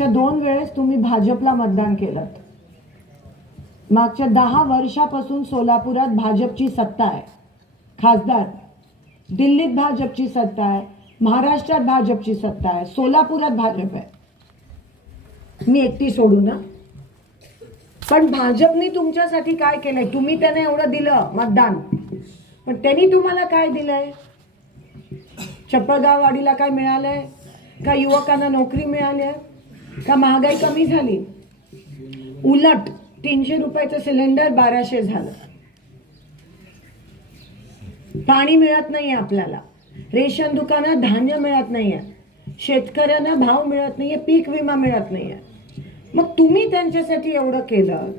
त्या दोन वेळेस तुम्ही भाजपला मतदान केलं. मागच्या दहा वर्षापासून सोलापुरात भाजपची सत्ता आहे. खासदार दिल्लीत भाजपची सत्ता आहे महाराष्ट्रात भाजपची सत्ता आहे सोलापुरात भाजप आहे. मी एकटी सोडू ना? पण भाजपने तुमच्यासाठी काय केलंय? तुम्ही त्यांना एवढं दिलं मतदान. पण त्यांनी तुम्हाला काय दिलंय? चप्पळगाववाडीला काय मिळालंय? का युवकांना नोकरी मिळाली आहे? का महागाई कमी झाली? उलट तीनशे रुपयाचं सिलेंडर बाराशे झालं. पाणी मिळत नाहीये आपल्याला. रेशन दुकानात धान्य मिळत नाहीये. शेतकऱ्यांना भाव मिळत नाहीये पीक विमा मिळत नाहीये. मग तुम्ही त्यांच्यासाठी एवढं केलं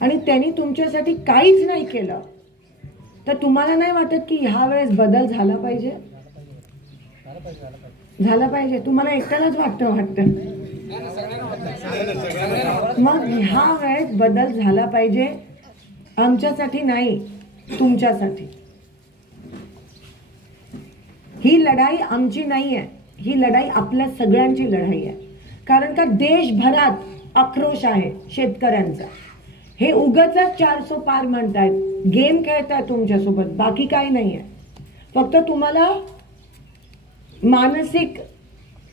आणि त्यांनी तुमच्यासाठी काहीच नाही केलं तर तुम्हाला नाही वाटत की ह्या वेळेस बदल झाला पाहिजे? झाला पाहिजे. तुम्हाला एकट्यालाच वाटतं वाटतं. मग ह्या वेळेत बदल झाला पाहिजे. आमच्यासाठी नाही तुमच्यासाठी. ही लढाई आमची नाही आहे ही लढाई आपल्या सगळ्यांची लढाई आहे. कारण का देशभरात आक्रोश आहे शेतकऱ्यांचा. हे उगच चारसो पार म्हणतायत गेम खेळतायत तुमच्यासोबत. बाकी काही नाही आहे फक्त तुम्हाला मानसिक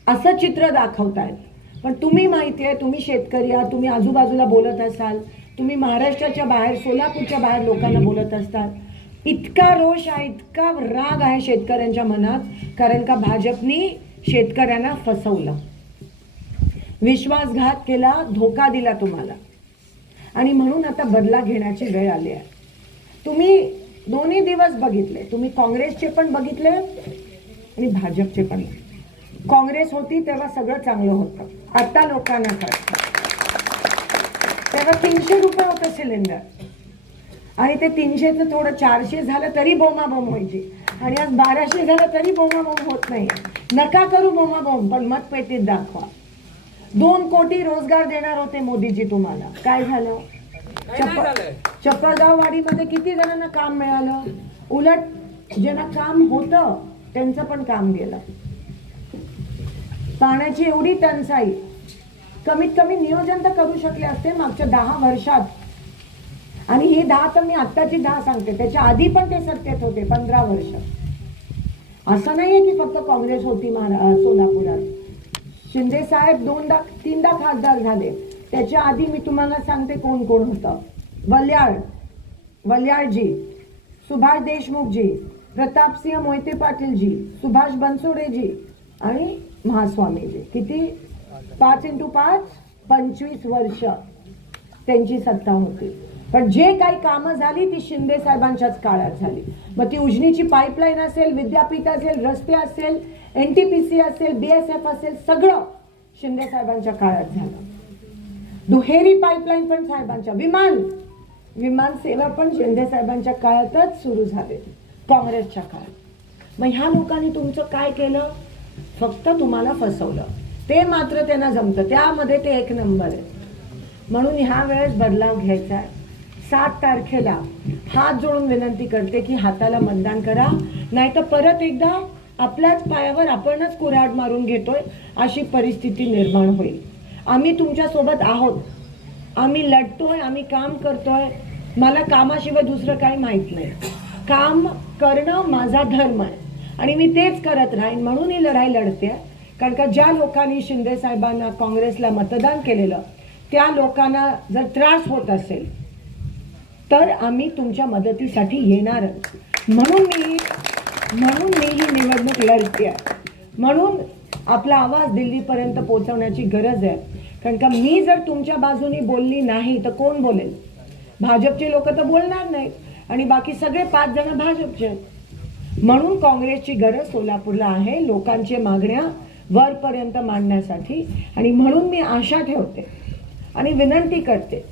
असं चित्र दाखवतायत. पण तुम्ही माहिती आहे तुम्ही शेतकरी आहात तुम्ही आजूबाजूला बोलत असाल तुम्ही महाराष्ट्राच्या बाहेर सोलापूरच्या बाहेर लोकांना बोलत असतात. इतका रोष आहे इतका राग आहे शेतकऱ्यांच्या मनात कारण का भाजपनी शेतकऱ्यांना फसवलं. विश्वासघात केला धोका दिला तुम्हाला. आणि म्हणून आता बदला घेण्याची वेळ आली आहे. तुम्ही दोन्ही दिवस बघितले तुम्ही काँग्रेसचे पण बघितले आणि भाजपचे पण. काँग्रेस होती तेव्हा सगळं चांगलं होतं. आता लोकांना कळतं. तेव्हा तीनशे रुपये होतं सिलेंडर. आणि ते तीनशेचं थोडं चारशे झालं तरी बोमाबोम व्हायची. आणि आज बाराशे झालं तरी बोमाबोम होत नाही. नका करू बोमाबोम पण मतपेटीत दाखवा. दोन कोटी रोजगार देणार होते मोदीजी तुम्हाला. काय झालं? वाडीमध्ये किती जणांना काम मिळालं? उलट ज्यांना काम होतं त्यांचं पण काम गेलं. पाण्याची एवढी टंचाई. कमीत कमी नियोजन तर करू शकले असते मागच्या दहा वर्षात. आणि ही दहा तर मी आत्ताची दहा सांगते. त्याच्या आधी पण ते सत्तेत होते पंधरा वर्ष. असं नाहीये की फक्त काँग्रेस होती महारा सोलापुरात. शिंदे साहेब दोनदा तीनदा खासदार झाले. त्याच्या आधी मी तुम्हाला सांगते कोण कोण होतं. वल्याळ वल्याळजी सुभाष देशमुखजी प्रतापसिंह मोहिते पाटीलजी सुभाष बनसोडेजी आणि महास्वामीजी. किती? पाच इंटू पाच पंचवीस वर्ष. त्यांची सत्ता होती. पण जे काही कामं झाली ती शिंदे साहेबांच्याच काळात झाली. मग ती उजनीची पाईपलाईन असेल विद्यापीठ असेल रस्ते असेल एन टी पी सी असेल बी एस एफ असेल सगळं शिंदे साहेबांच्या काळात झालं. दुहेरी पाईपलाईन पण साहेबांच्या. विमान विमान सेवा पण शिंदे साहेबांच्या काळातच सुरू झाले काँग्रेसच्या काळात. मग ह्या लोकांनी तुमचं काय केलं? फक्त तुम्हाला फसवलं. ते मात्र त्यांना जमतं. त्यामध्ये ते एक नंबर आहे. म्हणून ह्या वेळेस बदलाव घ्यायचा आहे. सात तारखेला हात जोडून विनंती करते की हाताला मतदान करा. नाही तर परत एकदा आपल्याच पायावर आपणच कुऱ्हाड मारून घेतोय अशी परिस्थिती निर्माण होईल. आम्ही तुमच्यासोबत आहोत. आम्ही लढतोय आम्ही काम करतोय. मला कामाशिवाय दुसरं काही माहीत नाही. काम करणं माझा धर्म आहे. आणि मी तेच करत राहीन म्हणून ही लढाई लढते. कारण का ज्या लोकांनी शिंदे साहेबांना काँग्रेसला मतदान केलेलं त्या लोकांना जर त्रास होत असेल तर आम्ही तुमच्या मदतीसाठी येणारच म्हणून मी म्हणून मी ही निवडणूक लढते. म्हणून आपला आवाज दिल्लीपर्यंत पोहोचवण्याची गरज आहे. कारण का मी जर तुमच्या बाजूनी बोलली नाही तर कोण बोलेल? भाजपचे लोक तर बोलणार नाहीत. आणि बाकी सगळे पाच जण भाजपचे आहेत. म्हणून काँग्रेसची गरज सोलापूरला आहे लोकांचे मागण्या वरपर्यंत मांडण्यासाठी. आणि म्हणून मी आशा ठेवते आणि विनंती करते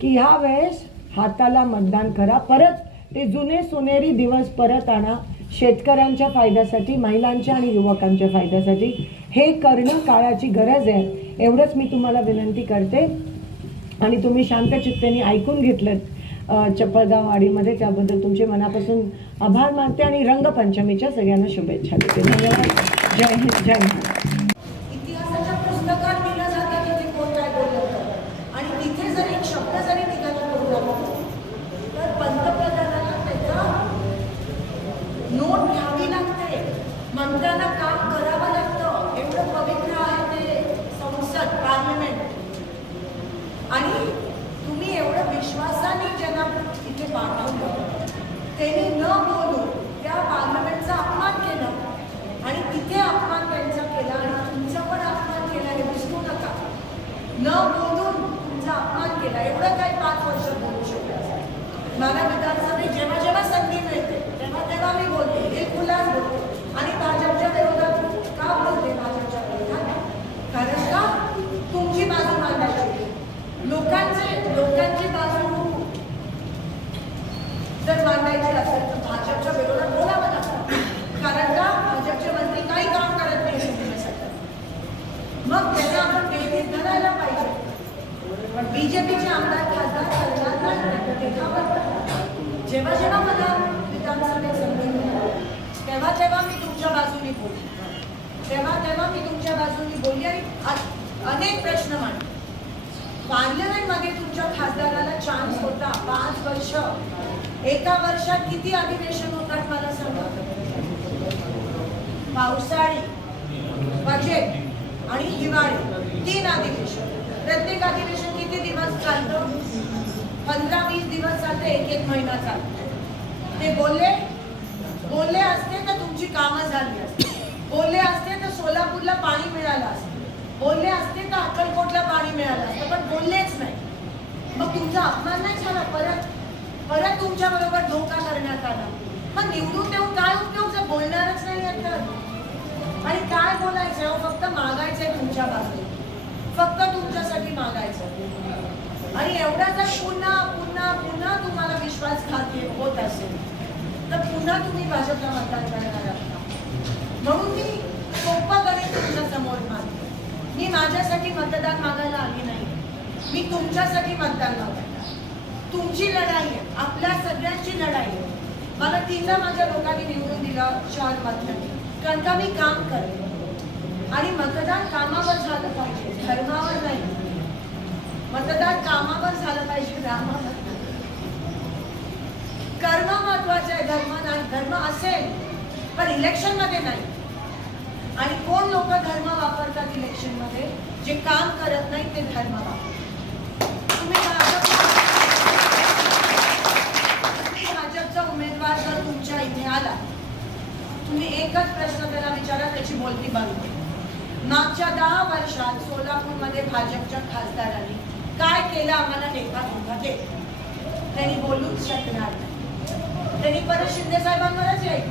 की ह्या वेळेस हाताला मतदान करा. परत ते जुने सोनेरी दिवस परत आणा. शेतकऱ्यांच्या फायद्यासाठी महिलांच्या आणि युवकांच्या फायद्यासाठी. हे करणं काळाची गरज आहे. एवढंच मी तुम्हाला विनंती करते. आणि तुम्ही शांत चित्तेने ऐकून घेतलं चप्पलगाव वाडीमध्ये. त्याबद्दल तुमचे मनापासून आभार मानते आणि रंगपंचमीच्या सगळ्यांना शुभेच्छा देते. धन्यवाद. जय हिंद जय महाराष्ट्र इतिहासाच्या पुस्तकात लिहिलं जातं मला विधानसभेत जेव्हा जेव्हा संधी मिळते तेव्हा तेव्हा मी बोलते एक खुलास बोलते आणि भाजपच्या विरोधात का बोलते भाजपच्या विरोधात कारण का तुमची बाजू मांडायची लोकांचे लोकांची बाजू जर मांडायची असेल तर भाजपच्या विरोधात बोलावं लागतं कारण का भाजपचे मंत्री काही काम करत नाही शिवसेनेसाठी मग त्याला आपण बेटीत धरायला पाहिजे पण बीजेपीचे आमदार खासदार करणार नाही ते का बरं? जेव्हा जेव्हा मला विधानसभेत संधी मिळाली, तेव्हा तेव्हा मी तुमच्या बाजूने बोलली तेव्हा तेव्हा मी तुमच्या बाजूने बोलली आणि अनेक प्रश्न मांडले. पार्लमेंटमध्ये तुमच्या खासदाराला चान्स होता पाच वर्ष. एका वर्षात किती अधिवेशन होतात मला सांगा? पावसाळी बजेट आणि हिवाळी तीन अधिवेशन. प्रत्येक अधिवेशन किती दिवस चालतं? पंधरा वीस दिवस चालतं एक एक महिना चालतो. ते बोलले? बोलले असते तर तुमची कामं झाली असते. बोलले असते सोलापूरला पाणी मिळालं असतं. बोलले असते तर अक्कलकोटला पाणी मिळालं असतं पण बोललेच नाही. मग तुमचा अपमान नाही झाला? परत परत तुमच्या बरोबर धोका करण्यात आला. मग निवडून देऊन काय उपयोग? जर बोलणारच नाही तर. आणि काय बोलायचं? अहो, फक्त मागायचंय तुमच्या बाजूला फक्त तुमच्यासाठी मागायचं आणि एवढा जर पुन्हा पुन्हा पुन्हा तुम्हाला विश्वासघाती होत असेल तर पुन्हा तुम्ही भाजपला मतदान करणार आहात. म्हणून मी सोपं गणित तुमच्यासमोर मागते मी माझ्यासाठी मतदान मागायला आली नाही. मी तुमच्यासाठी मतदान मागायला तुमची लढाई आहे. आपल्या सगळ्यांची लढाई आहे. मला तिला माझ्या लोकांनी निवडून दिलं चार मतदान कारण का मी काम करते आणि मतदान कामावर झालं पाहिजे. धर्मावर नाही. मतदान कामावर झालं पाहिजे रामावर कर्म महत्त्वाचे आहे. धर्म नाही. धर्म असेल पण इलेक्शनमध्ये नाही. आणि कोण लोक धर्म वापरतात इलेक्शनमध्ये जे काम करत नाही ते धर्म वापरतात. तुम्ही भाजपचा उमेदवार जर तुमच्या इथे आला तुम्ही एकच प्रश्न त्याला विचारा त्याची बोलती बंद मागच्या दहा वर्षात सोलापूरमध्ये भाजपच्या खासदारांनी काय केलं आम्हाला नेता धोका दे त्यांनी बोलूच शकणार नाही. त्यांनी परत शिंदे साहेबांवरच येईल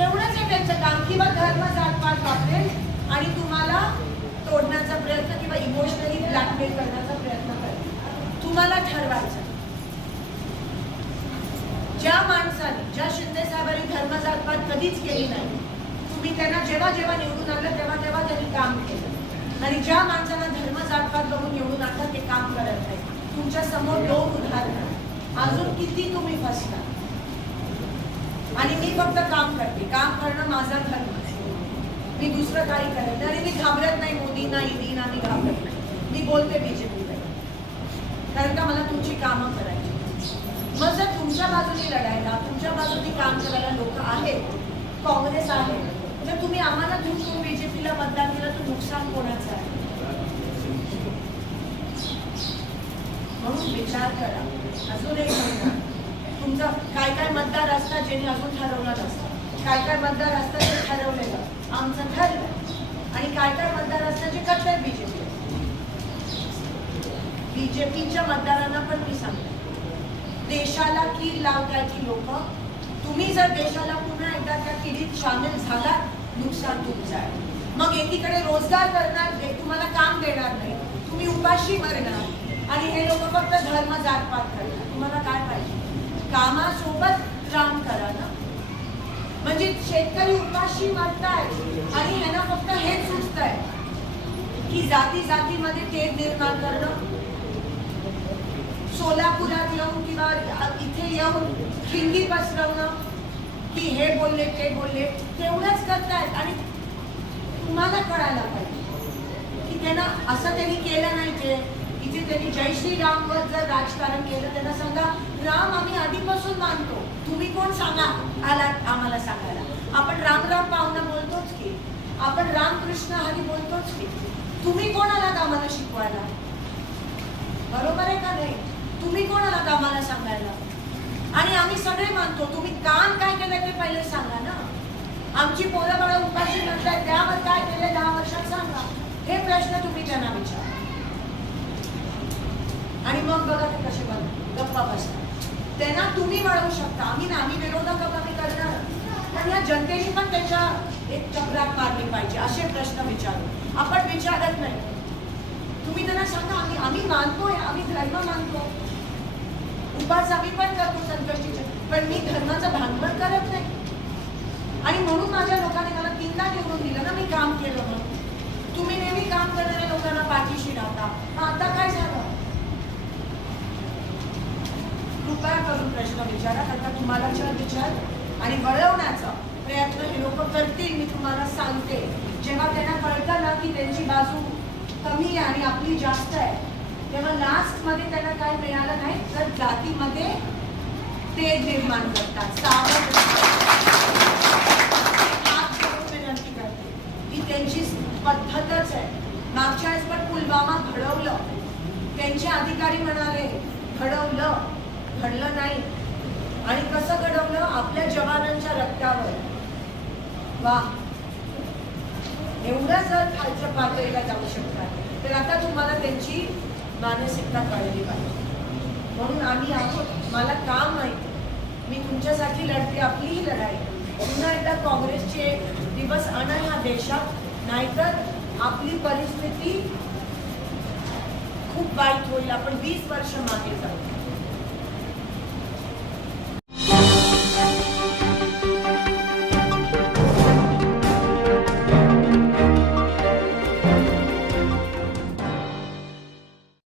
तेवढंच आहे त्यांचं काम किंवा धर्म जातपात वापरेल आणि तुम्हाला तोडण्याचा प्रयत्न किंवा इमोशनली ब्लॅकमेल करण्याचा प्रयत्न करेल तुम्हाला ठरवायचं ज्या माणसाने ज्या शिंदे साहेबांनी धर्म जातपात कधीच केली नाही तुम्ही त्यांना जेव्हा जेव्हा निवडून आणलं तेव्हा तेव्हा त्यांनी काम केलं. आणि ज्या माणसाला धर्म जातपात बघून निवडून आणलं ते काम करत नाही तुमच्यासमोर लोक उदाहरण अजून किती तुम्ही फसला आणि मी फक्त काम करते. काम करणं माझा धर्म. मी दुसरं काही करत नाही. आणि मी घाबरत नाही मोदींना ईडीना मी घाबरत नाही. मी बोलते बीजेपीकडे कारण का मला तुमची कामं करायची. मग जर तुमच्या बाजूने लढायला तुमच्या बाजूने काम करायला लोक आहेत काँग्रेस आहे जर तुम्ही आम्हाला धुवून बीजेपीला मतदान केलं तर नुकसान कोणाचं आहे? म्हणून विचार करा. अजून एक म्हणणार तुमचा काय काय मतदार असतात ज्यांनी अजून ठरवलं नसतं काय काय मतदार असतात जे ठरवलेलं? आमचं ठरलं. आणि काय काय मतदार असतात जे करतात बीजेपी बीजेपीच्या मतदारांना पण मी सांगते. देशाला कीड लावतायची लोक तुम्ही जर देशाला पुन्हा एकदा त्या किडीत सामील झाला नुकसान तुमचं आहे मग एकीकडे रोजगार करणार नाही तुम्हाला काम देणार नाही. तुम्ही उपाशी मरणार. आणि हे लोक फक्त धर्म जातपात करणार. तुम्हाला काय पाहिजे? कामासोबत काम करा ना. म्हणजे शेतकरी उपाशी मरताय आणि ह्यांना फक्त हेच आहे की जाती जातीमध्ये ते निर्माण करणं. सोलापुरात येऊन किंवा इथे येऊन खिंडी पसरवणं की हे बोलले ते बोलले तेवढंच करतायत. आणि तुम्हाला कळायला पाहिजे की त्यांना असं त्यांनी केलं नाही ते इथे त्यांनी जय श्रीरामवर जर राजकारण केलं त्यांना सांगा राम आम्ही आधीपासून मानतो. तुम्ही कोण सांगा? आलात आम्हाला सांगायला. आपण राम राम पाहुणा बोलतोच की. आपण रामकृष्ण हरी बोलतोच की. तुम्ही कोण आलात आम्हाला शिकवायला? बरोबर आहे का नाही? तुम्ही कोण आलात आम्हाला सांगायला? आणि आम्ही सगळे मानतो. तुम्ही काम काय केलं ते पहिले सांगा ना. आमची पोरं बाळा उपाशी म्हणताय त्यावर काय केले दहा वर्षात सांगा. हे प्रश्न तुम्ही त्यांना विचारा. आणि मग बघा ते कसे बनतात गप्पा बसतात. त्यांना तुम्ही वळवू शकता. आम्ही ना आम्ही विरोधक आम्ही करणार. पण या जनतेने पण त्याच्या एक चक्रात मारली पाहिजे असे प्रश्न विचारू. आपण विचारत नाही. तुम्ही त्यांना सांगा आम्ही आम्ही मानतोय आम्ही धर्म मानतो. उपास आम्ही पण करतो संकष्टीचे पण मी धर्माचं भांडवल करत नाही. आणि म्हणून माझ्या लोकांनी मला तीनदा निवडून दिलं ना मी काम केलं म्हणून. तुम्ही नेहमी काम करणाऱ्या लोकांना पाठीशी राहता मग आता काय झालं? कृपया करून प्रश्न विचारा आता तुम्हाला जर विचार आणि वळवण्याचा प्रयत्न हे लोक करतील मी तुम्हाला सांगते. जेव्हा त्यांना कळतं ना की त्यांची बाजू कमी आहे आणि आपली जास्त आहे तेव्हा लास्टमध्ये त्यांना काय मिळालं नाही तर जातीमध्ये ते निर्माण करतात सावध विनंती करते ही त्यांची पद्धतच आहे. मागच्या वेळेस पण पुलवामा घडवलं. त्यांचे अधिकारी म्हणाले घडवलं. घडलं नाही. आणि कसं घडवलं? आपल्या जवानांच्या रक्तावर. वा. एवढं जर खालच्या पातळीला जाऊ शकतात तर आता तुम्हाला त्यांची मानसिकता कळली पाहिजे. म्हणून आम्ही आहोत. मला काम माहिती? मी तुमच्यासाठी लढते आपली ही लढाई. पुन्हा एकदा काँग्रेसचे दिवस आणा ह्या देशात. नाहीतर आपली परिस्थिती खूप वाईट होईल. आपण वीस वर्ष मागे जाऊ.